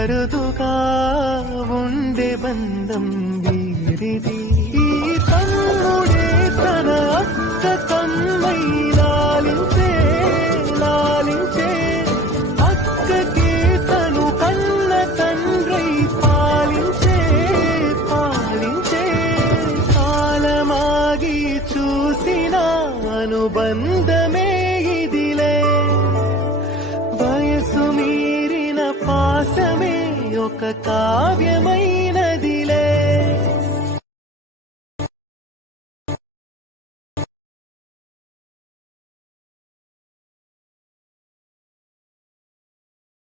అరుదుగా ఉండే బంధం వీరిది. ఈ తమ్ముడే తన అక్క కమ్మై లాలించే లాలించే, అక్కకే తను కన్న తండ్రి పాలించే పాలించే. కాలమాగి చూసిన అనుబంధమే ఇదిలే, వయసు మీరిన పాసమే ఒక కావ్యమై